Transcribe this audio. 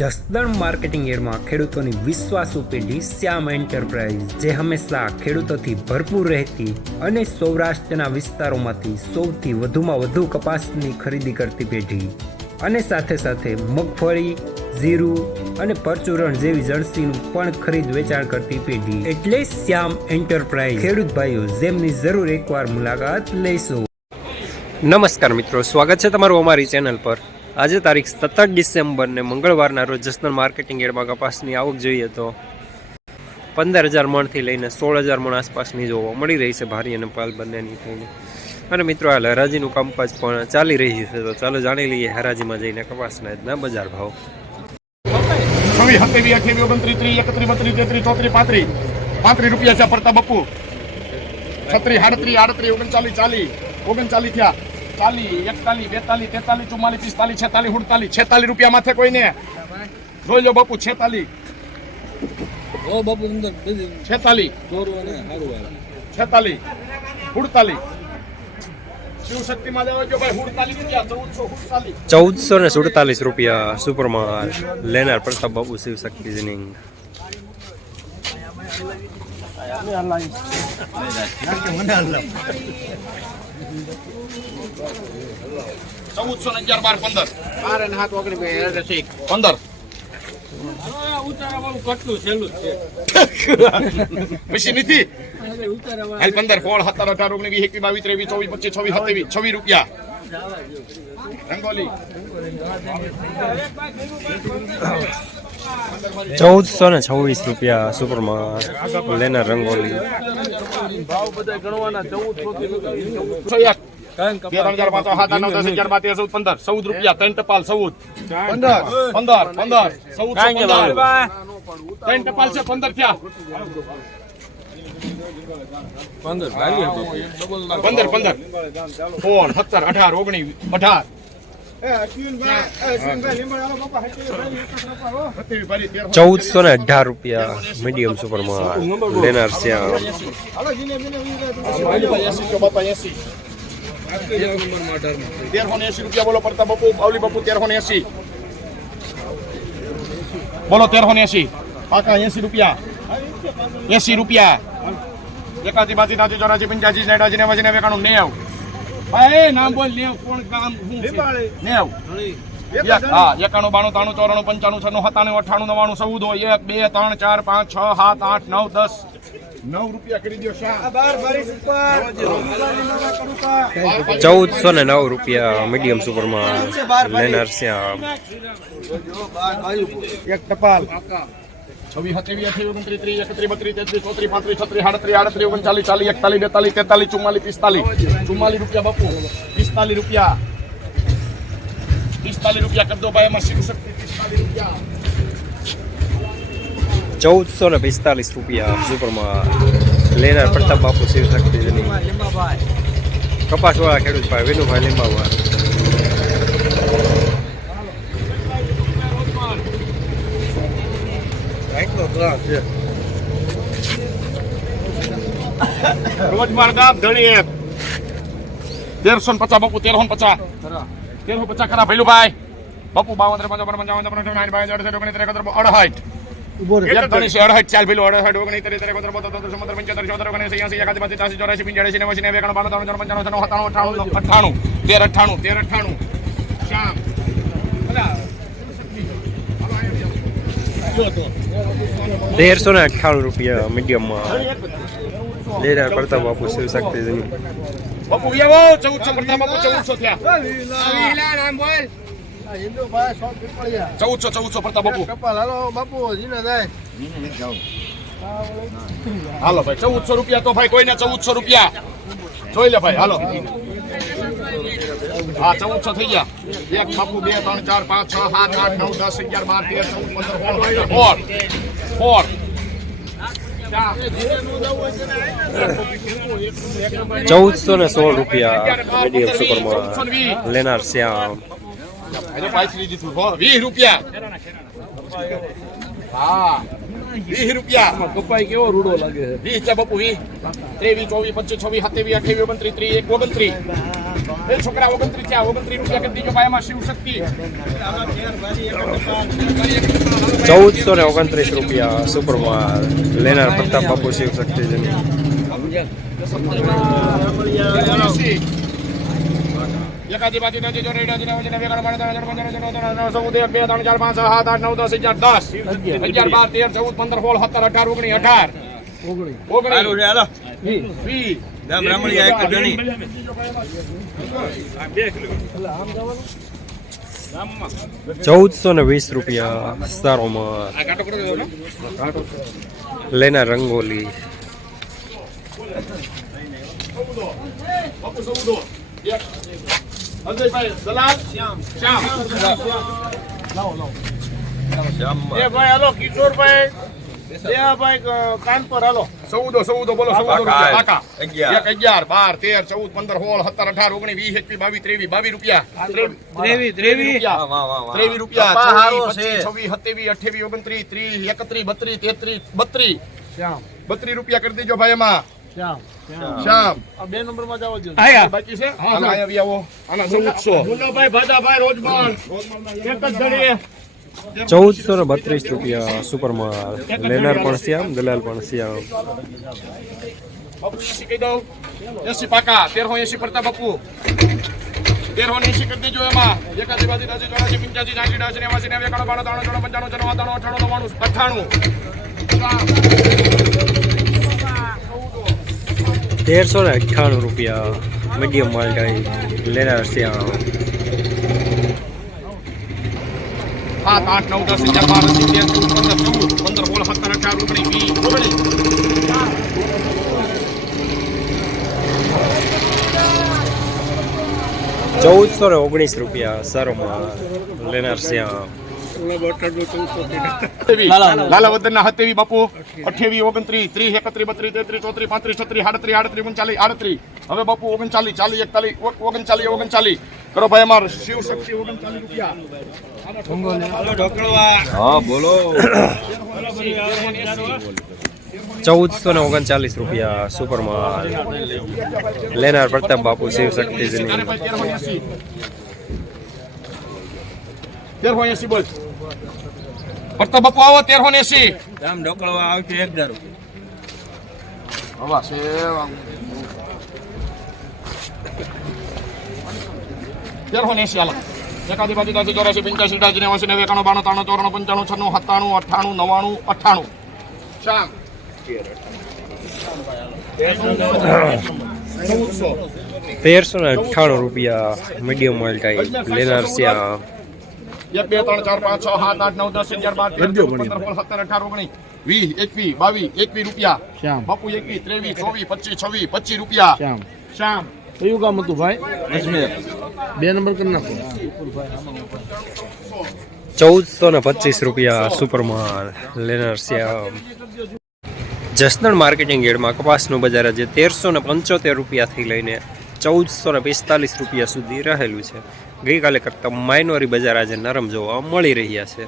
Jasdan marketing યાર્ડમાં ખેડૂતોની વિશ્વાસુ પેઢી શ્યામ એન્ટરપ્રાઇઝ, જે હંમેશા ખેડૂતોથી ભરપૂર રહેતી અને સૌરાષ્ટ્રના વિસ્તારોમાંથી સૌથી વધુમાં વધુ કપાસની ખરીદી કરતી પેઢી અને સાથે સાથે મગફળી, જીરું અને પરચુરણ જેવી જણસીનું પણ ખરીદ વેચાણ કરતી પેઢી એટલે શ્યામ એન્ટરપ્રાઇઝ. ખેડૂત ભાઈઓ, જેમની જરૂર એકવાર મુલાકાત લઈશું. નમસ્કાર મિત્રો, સ્વાગત છે તમારું અમારી ચેનલ પર. આજે તારીખ 17 ડિસેમ્બર ને મંગળવારના રોજ જસદણ માર્કેટિંગ યાર્ડમાં કપાસની આવક જોઈએ તો 15,000 મણથી લઈને 16,000 મણ આસપાસની જોવા મળી રહી છે, ભારી અને પાલ બંનેની થઈને. અને મિત્રો, હાલ હરાજીનું કામકાજ પણ ચાલી રહ્યું છે, તો ચાલો જાણી લઈએ હરાજીમાં જઈને કપાસના આજના બજાર ભાવ. 35 રૂપિયા છે પડતા બપુ. 36, 38, 39, 40, 39 થયા. 40, 41, 42, 43, 44, 45, 46, 46 રૂપિયા માથે કોઈને જોઈ લો બપુ. 46 ઓ બપુ 46 46 48 શિવશક્તિમાં લેવા જો ભાઈ. 48 રૂપિયા 1447 રૂપિયા સુપરમાં લેનાર પ્રતાપ બાપુ શિવશક્તિ જનિંગ. પછી નથી 15, 16, 17, 18, 19, 20, 21, 22, 23, 24, 25, 26 રૂપિયા રંગોલી. 1426 રૂપિયા સુપરમાં લેનાર રંગોલી. 14 રૂપિયા 3 ટપાલ 14 15 3 ટપાલ છે 15 થયા. 15 17 18 19 18 1418 રૂપિયા મીડિયમ સુપરમાં લેનાર શ્યામ. 1380 રૂપિયા બોલો પડતા બપુ. બાવલી બપુ 1380 બોલો. 1380 પાકા 80 રૂપિયા 80 રૂપિયા. 81 82 83 84 85 90 91 91 90. ભાઈ નામ બોલ. 90 કોણ કામ હું છે? 90 હા. 91 92 93 94 95 96 97 98 90 1 2 3 4 5 6 7 8 9 10 9 રૂપિયા કરી દો. 1409 રૂપિયા મીડિયમ સુપરમાં લેનાર શ્યામ. એક ટપાલ 26 27 28 29 30 31 32 33 34 35 36 38 39 40 41 42 44 રૂપિયા બપુ. 45 રૂપિયા 45 રૂપિયા કરી દો ભાઈ. એમાં શિવશક્તિ 45 રૂપિયા. 1445 રૂપિયા સુપરમાં લેનાર પ્રતાપ બાપુ શિવશક્તિ જની. કપાસવાળા ખેડૂત ભાઈ વિનુભાઈ લીંબાવા. રોજમાર ગામ ધણી 1350 બપુ. 1350 ખરા ભૈલું ભાઈ બપુ. 52 55 55 58 એક ધણી છે 68 ચાલ ભૈલું. 68 69 73 ₹1398 રૂપિયા મીડિયમમાં લેનાર પ્રતાપ બાપુ શિવશક્તિ જની. બપુ 1400 પ્રતાપ બાપુ 1400 થયા. 1400 પ્રતાપ બાપુ. હાલો ભાઈ 1400 રૂપિયા તો ભાઈ કોઈને 1400 રૂપિયા જોઈ લે ભાઈ. હાલો હા 1400 થઈ ગયા. 1 બાપુ 2 3 4 5 6 7 8 9 10 ₹1416 રૂપિયા મીડિયમ સુપરમાં લેનાર શ્યામ. 20 રૂપિયા હા 20 રૂપિયા કપાઈ કેવો રૂડો લાગે છે 20 છે બાપુ 20 23 24 25 26 27 28 29 30 29 એ છોકરા 29 થયા 29 રૂપિયા કરી દીજો ભાઈ એમાં શિવ શક્તિ 1429 રૂપિયા સુપરમાલ લેનાર પ્રતાપ બાપુ શિવ શક્તિજની એકાદી બાજી નથી જો રેડા જના વજન વેગણ મારે 14 1 2 3 4 5 6 7 8 9 10 11 12 13 14 15 16 17 18 19 ₹1420 રૂપિયા સારો માલ લેનાર રંગોલી અજયભાઈ દલાલ શ્યામ એ ભાઈ હાલો કિશોરભાઈ ભાઈ કાન પર હાલો 14 બોલો 14 કાકા 11 12 13 14 15 16 17 18 19 20 21 22 23 રૂપિયા 23 રૂપિયા 26 27 28 29 30 32 રૂપિયા કરી દેજો ભાઈ એમાં શ્યામ આ બે નંબર માં જાવ જો બાકી છે હા આયા આવી આવો આના 1400 મુન્નાભાઈ ભાદાભાઈ રોજમાન એક જ ઘડી 1432 રૂપિયા સુપરમાલ લેનાર પણ શ્યામ દલાલ પણ શ્યામ બાપુ 80 કહી દઉં 80 પાકા 1380 પડતા બાપુ 1380 કરી દેજો એમાં એકાદી બાજી 85 85 90 89 ₹1398 રૂપિયા મીડિયમ માલ ટાઈપ લેનાર શ્યામ 7 8 9 10 11 12 13 14 15 16 17 18 ₹1419 રૂપિયા સારો માલ લેનાર શ્યામ લાલા વદનના હતેવી બાપુ 28 29 30 31 32 33 34 35 36 38 39 હવે બાપુ 39 40 41 39 કરો ભાઈ અમાર શિવ શક્તિ 39 રૂપિયા હા બોલો 1439 રૂપિયા સુપરમાલ લેનાર પ્રતાપ બાપુ શિવ શક્તિજની 1380 બોલ પ્રતાપ બાપુ આવો 1380 આમ ઢોકળવા આવશે 1000 હવા છે તેરસો ને 80 હાલો એકાદી બાજુ 84 85 88 89 91 92 93 94 95 96 97 98 શ્યામ 1398 રૂપિયા મીડિયમ માલ ટાઈપ લેનાર શ્યામ 1 2 3 4 5 6 7 8 9 10 11 12 13 14 17 18 19 20 21 22 21 રૂપિયા શ્યામ બાપુ 21 23 24 25 26 25 રૂપિયા શ્યામ શ્યામ કયું કામ હતું ભાઈ અજમેર બે નંબર કરી નાખો 1425 રૂપિયા સુપરમાલ લેનાર શ્યામ જસદણ માર્કેટિંગ યાર્ડમાં કપાસનું બજાર આજે 1375 રૂપિયાથી લઈને 1445 રૂપિયા સુધી રહેલું છે ગઈકાલે કરતાં માઇનોરી બજાર આજે નરમ જોવા મળી રહ્યા છે